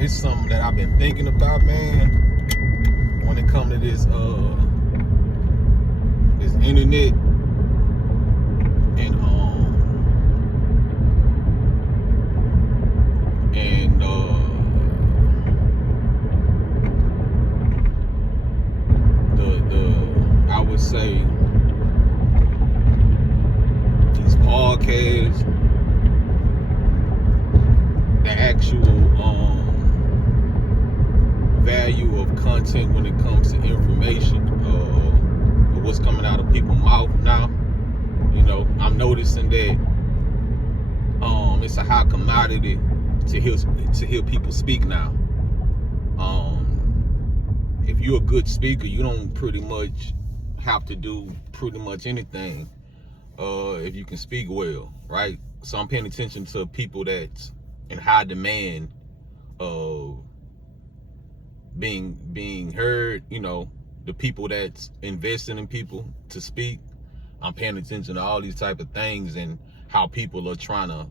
it's something that I've been thinking about, man. When it comes to this internet and I would say these podcasts, the actual value of content when it comes to information, of what's coming out of people's mouth now. You know, I'm noticing that it's a high commodity to hear people speak now. If you're a good speaker, you don't pretty much have to do pretty much anything if you can speak well, right? So I'm paying attention to people that's in high demand of being heard, you know, the people that's investing in people to speak. I'm paying attention to all these type of things and how people are trying to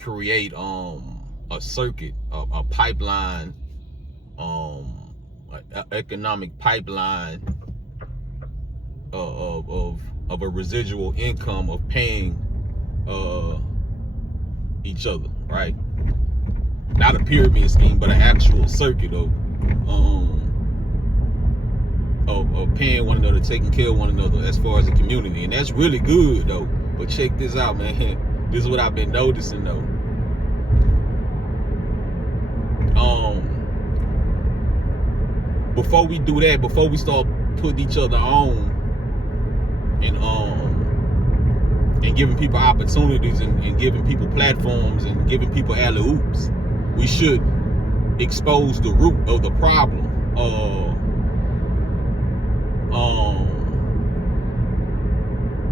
create a circuit, a pipeline, an economic pipeline of a residual income of paying each other, right? Not a pyramid scheme, but an actual circuit of paying one another, taking care of one another as far as a community. And that's really good though. But check this out, man. This is what I've been noticing though. Before we do that, before we start putting each other on and giving people opportunities and giving people platforms and giving people alley-oops, we should expose the root of the problem.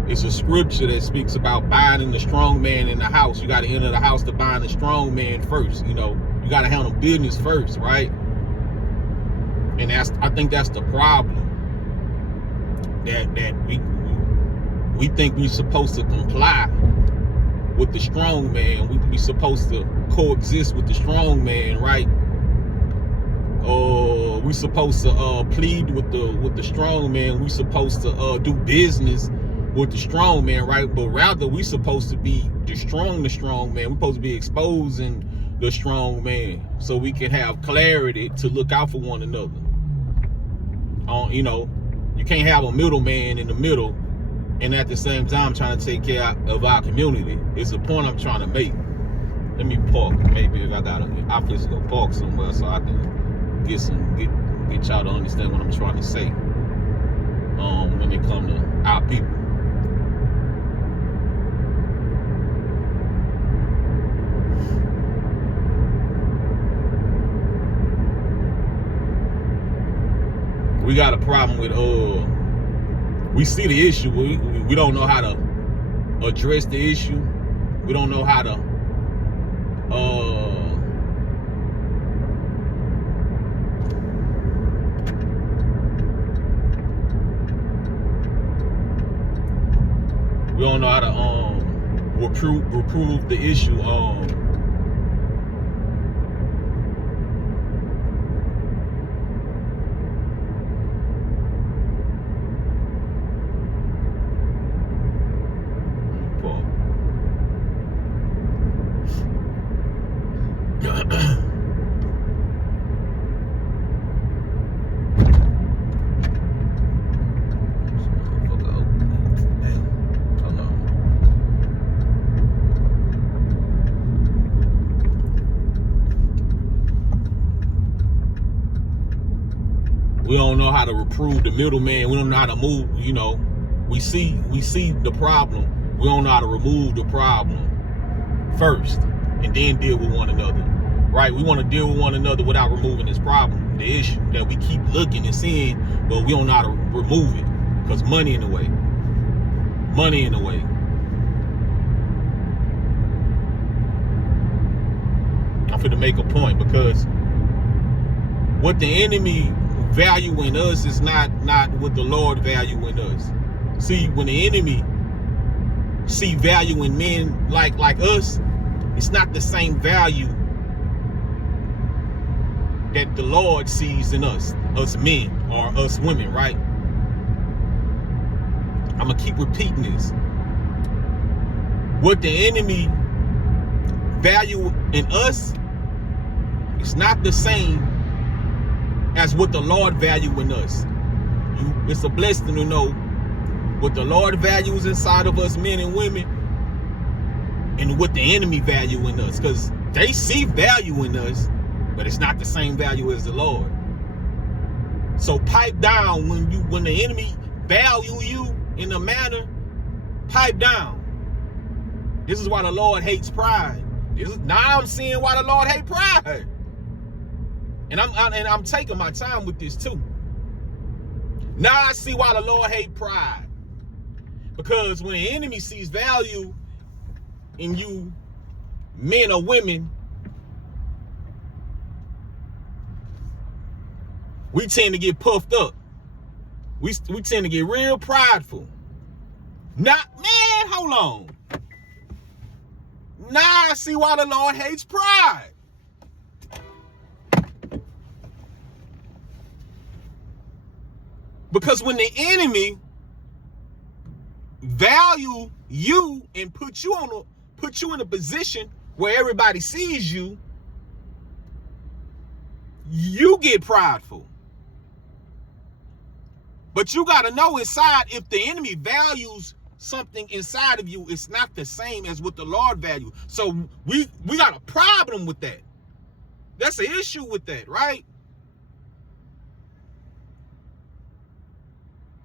It's a scripture that speaks about binding the strong man in the house. You got to enter the house to bind the strong man first. You know, you got to handle business first, right? And I think that's the problem. That we think we're supposed to comply with the strong man. We supposed to coexist with the strong man, right? We supposed to plead with the strong man. We supposed to do business with the strong man, right? But rather we supposed to be destroying the strong man. We're supposed to be exposing the strong man so we can have clarity to look out for one another. You know, you can't have a middleman in the middle and at the same time trying to take care of our community. It's the point I'm trying to make. Let me park. Maybe if I just go park somewhere so I can get y'all to understand what I'm trying to say. When it comes to our people. We got a problem with we see the issue. We don't know how to address the issue. We don't know how to reprove the issue. We don't know how to reprove the middleman. We don't know how to move, you know. We see the problem. We don't know how to remove the problem first and then deal with one another. Right? We want to deal with one another without removing this problem, the issue that we keep looking and seeing, but we don't know how to remove it because money in the way. Money in the way. I'm finna make a point because what the enemy value in us is not what the Lord value in us. See, when the enemy see value in men like us, it's not the same value that the Lord sees in us men or us women, right? I'm gonna keep repeating this. What the enemy value in us is not the same as what the Lord value in us. It's a blessing to know what the Lord values inside of us, men and women, and what the enemy value in us, because they see value in us, but it's not the same value as the Lord. So pipe down when the enemy value you in a manner. Pipe down. This is why the Lord hates pride. Now I'm seeing why the Lord hates pride, and I'm taking my time with this too. Now I see why the Lord hates pride, because when the enemy sees value in you, men or women, we tend to get puffed up. We tend to get real prideful. Hold on. Now I see why the Lord hates pride. Because when the enemy value you and put you in a position where everybody sees you, you get prideful. But you got to know inside, if the enemy values something inside of you, it's not the same as what the Lord values. So we got a problem with that. That's an issue with that, right?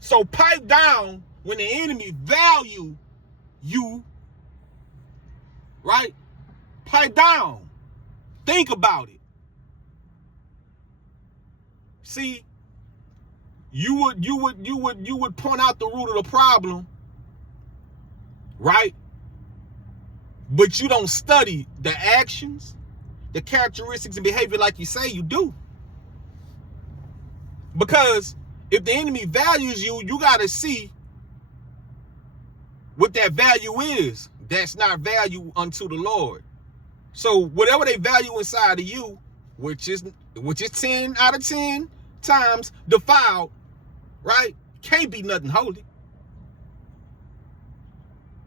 So pipe down when the enemy value you, right? Pipe down. Think about it. See, you would point out the root of the problem, right? But you don't study the actions, the characteristics and behavior like you say you do. Because if the enemy values you, you got to see what that value is. That's not value unto the Lord. So whatever they value inside of you, which is 10 out of 10 times defiled, right? Can't be nothing holy.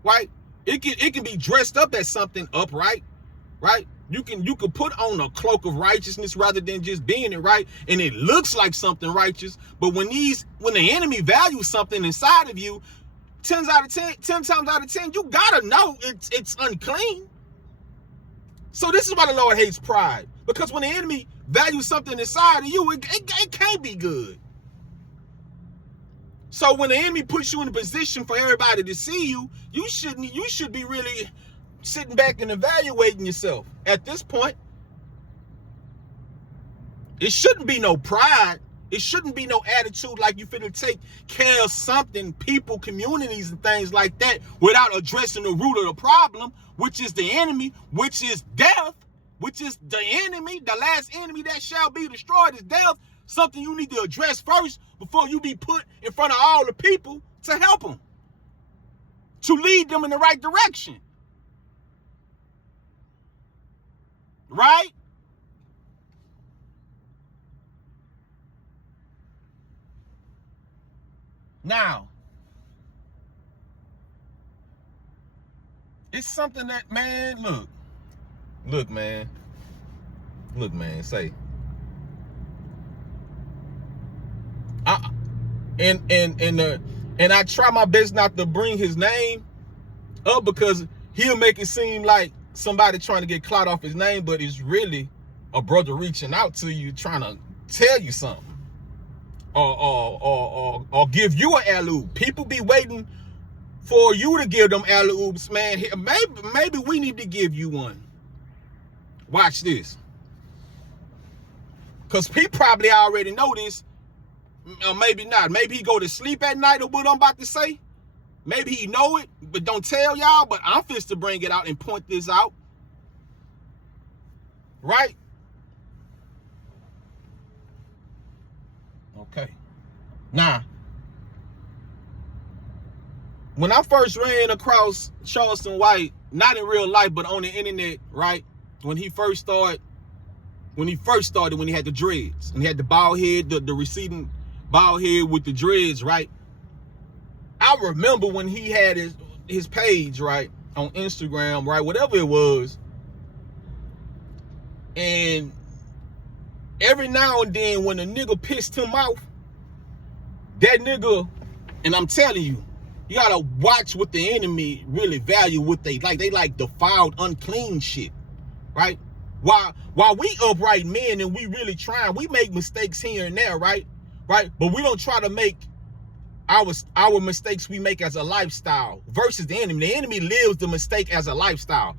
Right? It can be dressed up as something upright, right? You can put on a cloak of righteousness rather than just being it, right? And it looks like something righteous, but when the enemy values something inside of you, 10 times out of 10, you gotta know it's unclean. So this is why the Lord hates pride, because when the enemy values something inside of you, it can't be good. So when the enemy puts you in a position for everybody to see you, you should be really sitting back and evaluating yourself. At this point, it shouldn't be no pride. It shouldn't be no attitude like you finna take care of something, people, communities, and things like that without addressing the root of the problem, which is the enemy, which is death, which is the enemy, the last enemy that shall be destroyed is death. Something you need to address first before you be put in front of all the people to help them, to lead them in the right direction. Right? Now, it's something that, man, look, man, say, and I try my best not to bring his name up because he'll make it seem like somebody trying to get clout off his name, but it's really a brother reaching out to you trying to tell you something. Or give you an alley-oop. People be waiting for you to give them alley-oops, man. Maybe we need to give you one. Watch this. Because he probably already know this. Or maybe not. Maybe he go to sleep at night or what I'm about to say. Maybe he know it, but don't tell y'all. But I'm fixed to bring it out and point this out. Right? Okay. Now, when I first ran across Charleston White, not in real life, but on the internet, right? When he first started When he first started, when he had the dreads and he had the bald head, the receding bald head with the dreads, right? I remember when he had his page, right, on Instagram, right, whatever it was. And every now and then when a nigga pissed him off, that nigga, and I'm telling you, you gotta watch what the enemy really value, what they like. They like defiled, unclean shit, right? While we upright men and we really trying, we make mistakes here and there, right? Right? But we don't try to make our mistakes we make as a lifestyle versus the enemy. The enemy lives the mistake as a lifestyle.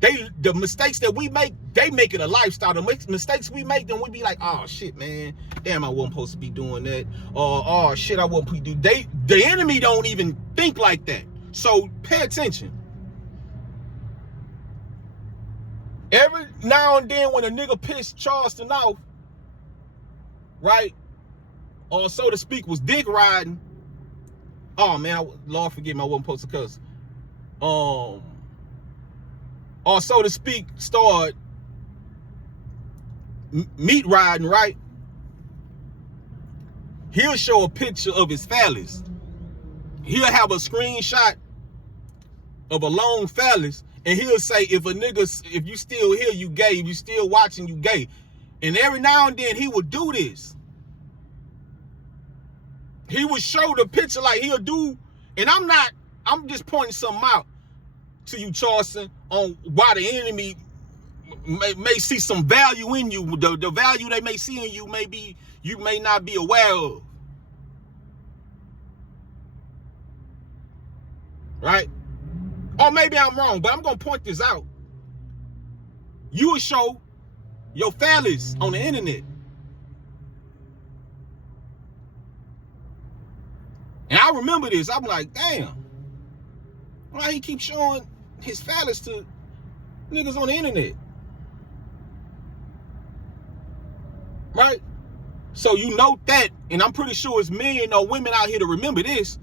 The mistakes that we make, they make it a lifestyle. The mistakes we make, then we be like, oh shit, man, damn, I wasn't supposed to be doing that. Or oh shit, I wasn't supposed to do. The enemy don't even think like that. So pay attention. Every now and then when a nigga pissed Charleston off, right, or so to speak, was dick riding. Oh man, Lord forgive me, I wasn't supposed to cuss. Or so to speak, start meat riding, right? He'll show a picture of his phallus. He'll have a screenshot of a long phallus, and he'll say, if you still here, you gay. If you still watching, you gay. And every now and then he would do this. He would show the picture like he'll do, and I'm just pointing something out to you, Charleston, on why the enemy may see some value in you. The value they may see in you you may not be aware of. Right? Or maybe I'm wrong, but I'm gonna point this out. You will show your phallus on the internet. And I remember this. I'm like, damn. Why he keep showing his phallus to niggas on the internet? Right? So you note that, and I'm pretty sure it's men or women out here to remember this.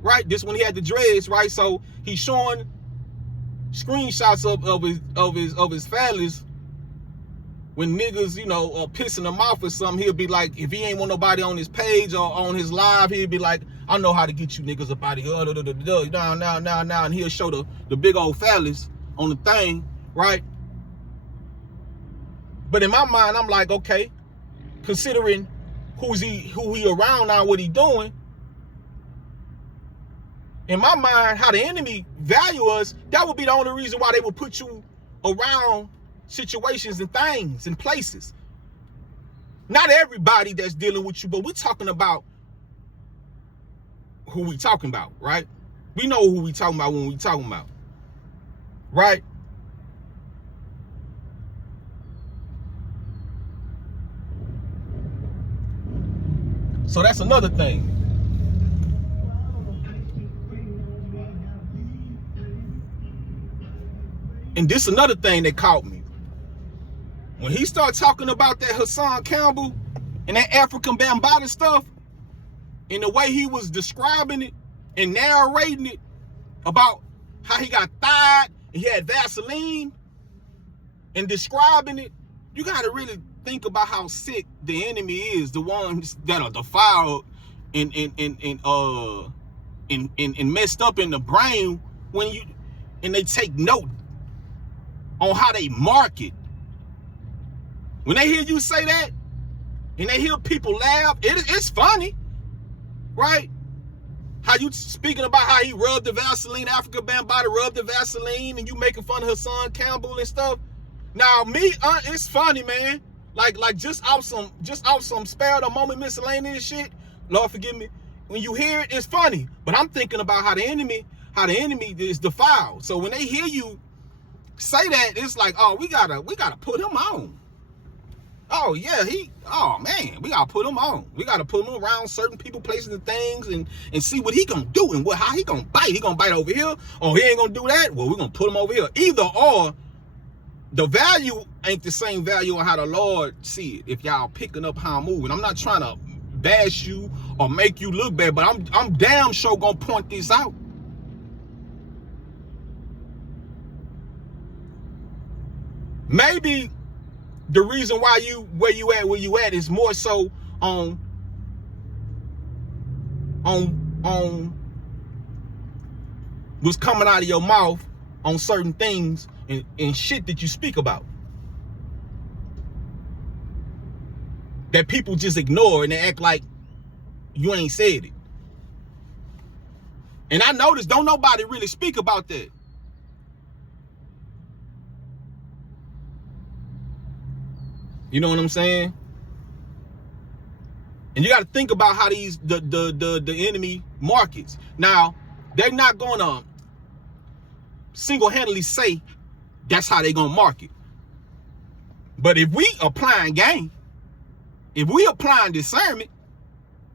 Right? This when he had the dreads, right? So he's showing screenshots of his phallus when niggas, you know, are pissing him off or something. He'll be like, if he ain't want nobody on his page or on his live, he'll be like, I know how to get you niggas up out of here. Now, and he'll show the big old phallus on the thing, right? But in my mind, I'm like, okay, considering who he around now, what he doing. In my mind, how the enemy value us, that would be the only reason why they would put you around situations and things and places. Not everybody that's dealing with you, but we're talking about who we talking about, right? We know who we talking about when we talking about, right? So that's another thing. And this another thing that caught me. When he started talking about that Hassan Campbell and that African Bambaataa stuff, and the way he was describing it and narrating it about how he got thied and he had Vaseline and describing it, you got to really think about how sick the enemy is, the ones that are defiled and messed up in the brain and they take note on how they market. When they hear you say that and they hear people laugh, it's funny, right? How you speaking about how he rubbed the Vaseline, Africa Bambaataa rubbed the Vaseline, and you making fun of Hassan Campbell and stuff. Now me, it's funny, man. Like just off some spare the moment miscellaneous shit. Lord forgive me. When you hear it, it's funny. But I'm thinking about how the enemy is defiled. So when they hear you say that, it's like, oh, we gotta put him on. Oh yeah, man, we gotta put him on. We gotta put him around certain people, places, and things, and see what he gonna do and how he gonna bite. He gonna bite over here, or he ain't gonna do that. Well, we're gonna put him over here. Either or, the value ain't the same value on how the Lord see it. If y'all picking up how I'm moving, I'm not trying to bash you or make you look bad, but I'm damn sure gonna point this out. Maybe the reason why where you at is more so on what's coming out of your mouth on certain things and shit that you speak about. That people just ignore and they act like you ain't said it. And I noticed don't nobody really speak about that. You know what I'm saying? And you got to think about how the enemy markets. Now, they're not gonna single-handedly say that's how they gonna market. But if we applying game, if we applying discernment,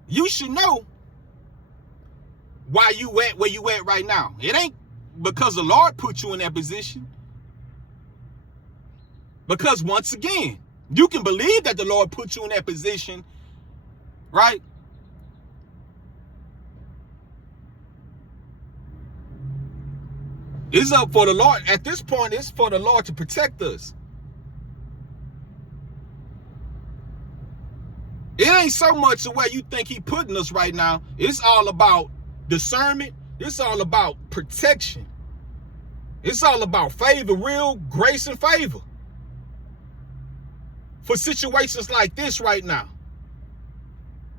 you should know why you at where you at right now. It ain't because the Lord put you in that position. Because once again, you can believe that the Lord put you in that position, right? It's up for the Lord. At this point, it's for the Lord to protect us. It ain't so much the way you think he putting us right now. It's all about discernment. It's all about protection. It's all about favor, real grace and favor. For situations like this right now.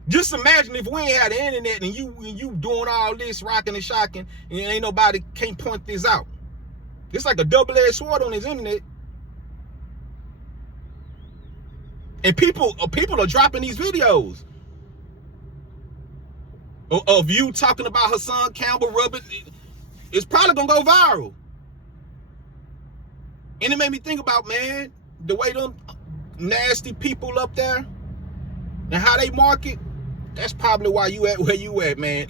Just imagine if we ain't had the internet and you doing all this rocking and shocking and ain't nobody can't point this out. It's like a double-edged sword on this internet. And people are dropping these videos of you talking about her son Campbell rubbing. It's probably gonna go viral. And it made me think about, man, the way them nasty people up there and how they market. That's probably why you at where you at, man,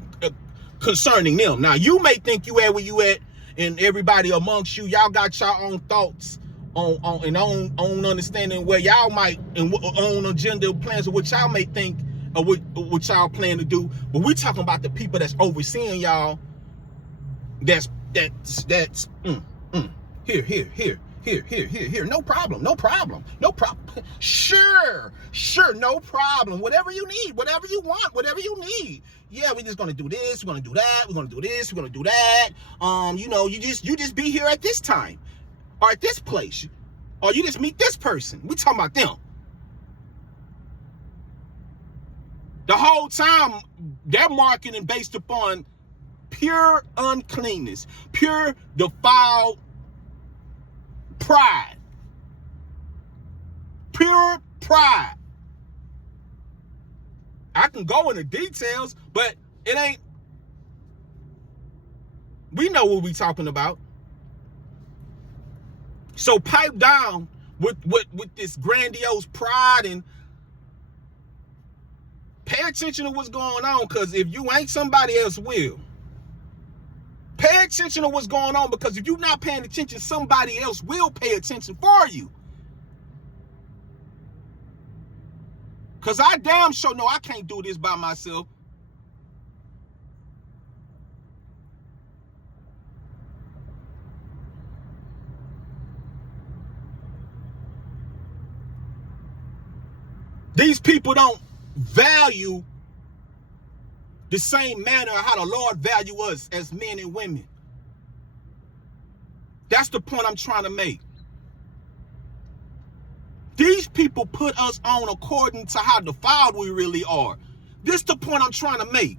concerning them. Now, you may think you at where you at, and everybody amongst you, y'all got your own thoughts on understanding where y'all might, and own agenda plans of what y'all may think or what y'all plan to do. But we talking about the people that's overseeing y'all. That's here. No problem. Sure, no problem. Whatever you need, whatever you want, whatever you need. Yeah, we're just gonna do this, we're gonna do that, we're gonna do this, we're gonna do that. You just be here at this time, or at this place, or you just meet this person. We talking about them. The whole time they're marketing based upon pure uncleanness, pure defiled pride. Pure pride. I can go into details, but it ain't. We know what we talking about. So pipe down with this grandiose pride and pay attention to what's going on, because if you ain't, somebody else will. Pay attention to what's going on, because if you're not paying attention, somebody else will pay attention for you. Because I damn sure know I can't do this by myself. These people don't value the same manner how the Lord value us as men and women. That's the point I'm trying to make. These people put us on according to how defiled we really are. This is the point I'm trying to make.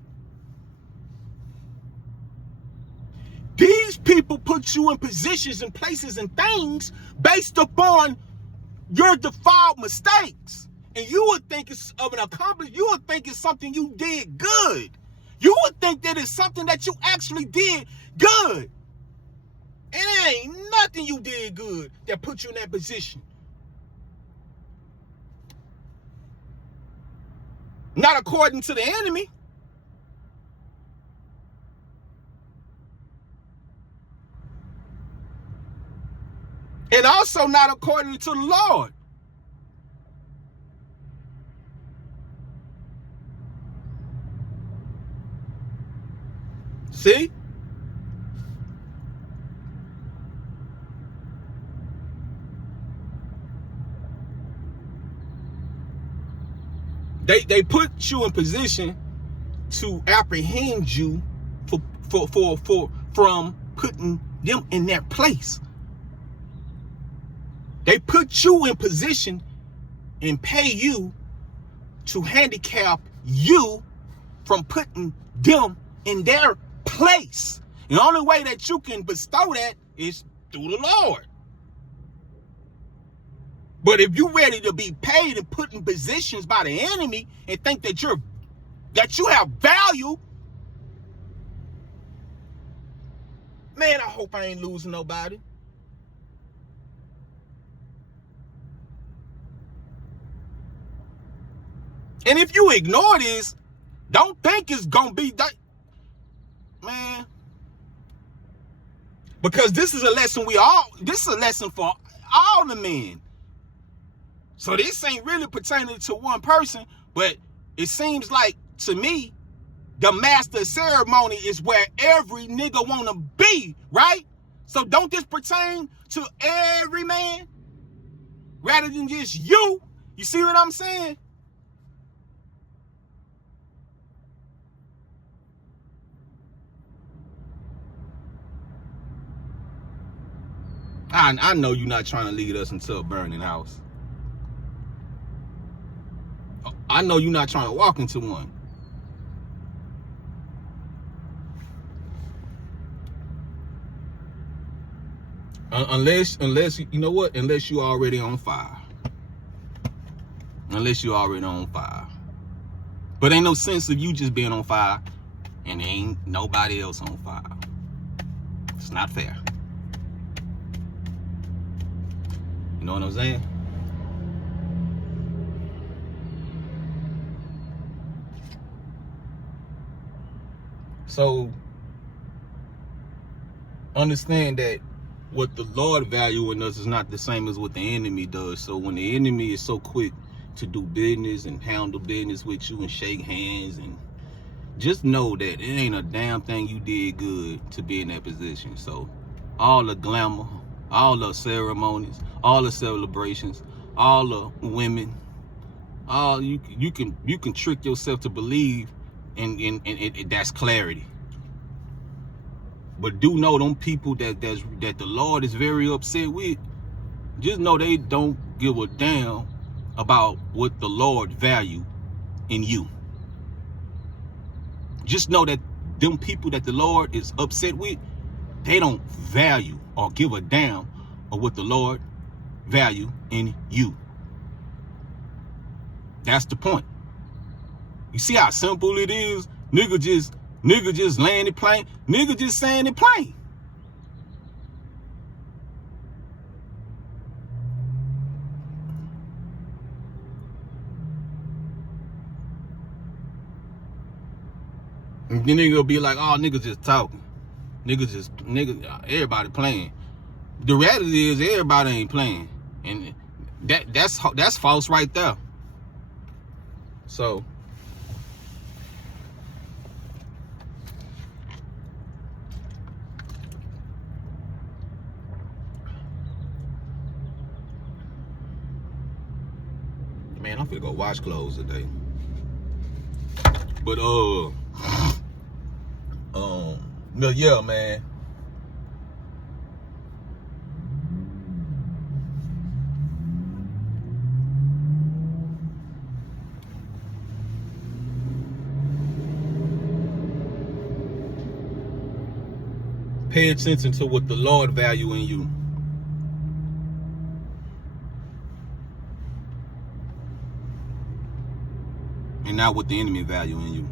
These people put you in positions and places and things based upon your defiled mistakes. And you would think it's of an accomplishment. You would think it's something you did good. You would think that it's something that you actually did good. And it ain't nothing you did good that put you in that position. Not according to the enemy. And also not according to the Lord. See? They put you in position to apprehend you from putting them in their place. They put you in position and pay you to handicap you from putting them in their place. The only way that you can bestow that is through the Lord. But if you're ready to be paid and put in positions by the enemy and think that you have value, man, I hope I ain't losing nobody. And if you ignore this, don't think it's gonna be that, man. Because this is a lesson this is a lesson for all the men. So this ain't really pertaining to one person, but it seems like, to me, the master ceremony is where every nigga wanna be, right? So don't this pertain to every man rather than just you? You see what I'm saying? I know you're not trying to lead us into a burning house. I know you're not trying to walk into one. Unless you know what? Unless you already on fire. Unless you already on fire. But ain't no sense of you just being on fire and ain't nobody else on fire. It's not fair. You know what I'm saying? So understand that what the Lord value in us is not the same as what the enemy does. So when the enemy is so quick to do business and handle business with you and shake hands, and just know that it ain't a damn thing you did good to be in that position. So all the glamour, all the ceremonies, all the celebrations, all the women, all you can trick yourself to believe, and that's clarity. But do know them people that the Lord is very upset with, just know they don't give a damn about what the Lord value in you. Just know that them people that the Lord is upset with, they don't value or give a damn of what the Lord value in you. That's the point. You see how simple it is? Nigga just laying it plain. Nigga just saying it plain. And then nigga will be like, oh, nigga just talking. Everybody playing. The reality is everybody ain't playing. And that's false right there. So man, I'm finna go wash clothes today. But no, yeah, man. Pay attention to what the Lord value in you. And not what the enemy value in you.